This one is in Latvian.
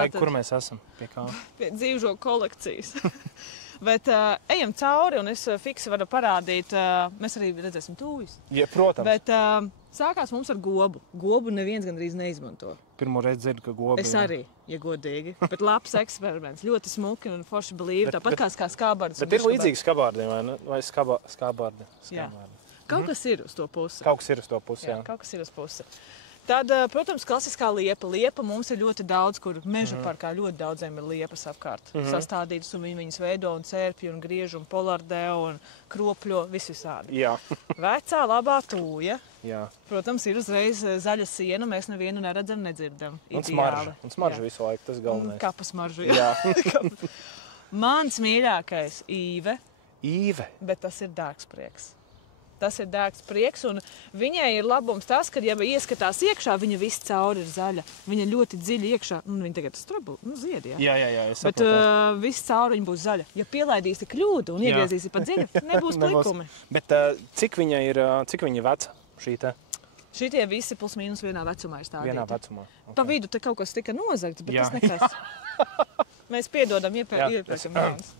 Staigi, kur mēs esam? Pie kā? Pie dzīvžogu kolekcijas. Bet ejam cauri, un es fiksi varu parādīt, mēs arī redzēsim tūvis. Ja, protams. Bet sākās mums ar gobu. Gobu neviens gandrīz neizmanto. Pirmo reizi dzirdu, ka gobi. Es arī, ja godīgi. Bet labs eksperiments, ļoti smuki un forši blīvi, tāpat kā skābards. Bet ir līdzīgi skābārdiem, vai ne? Vai skābārdi? Jā. Kaut kas ir uz to pusi. Kaut kas ir uz to pusi, jā. Kaut kas ir uz pusi. Tad, protams, klasiskā liepa. Liepa mums ir ļoti daudz, kur meža parkā ļoti daudziem ir liepas apkārt. Sastādītas, un viņas veido un cērpju, un griež, un polardē, un kropļo, visvisādi. Jā. Vecā labā tūja. Jā. Protams, ir uzreiz zaļa siena, mēs nevienu neredzam, nedzirdam. Un smarža. Un smarža visu laiku, tas galvenais. Kapa smaržu, jā. Mans mīļākais Īve. Īve. Bet tas ir dārgsprieks. Tas ir dārgs prieks, un viņai ir labums tas, ka, ja ieskatās iekšā, viņa viss cauri ir zaļa. Viņa ļoti dziļi iekšā, viņa tagad strabu, zied, jā. Jā, es bet viss cauri viņa būs zaļa. Ja pielaidīsi kļūdu un iegriezīsi pa dziļu, nebūs plikumi. Bet cik viņa ir veca šī te? Šitie visi plus mīnus vienā vecumā ir stādīti. Vienā vecumā. Okay. Pa vidu te kaut kas tika nozagts, bet tas nekas. Mēs piedodam, iepērkam jauns.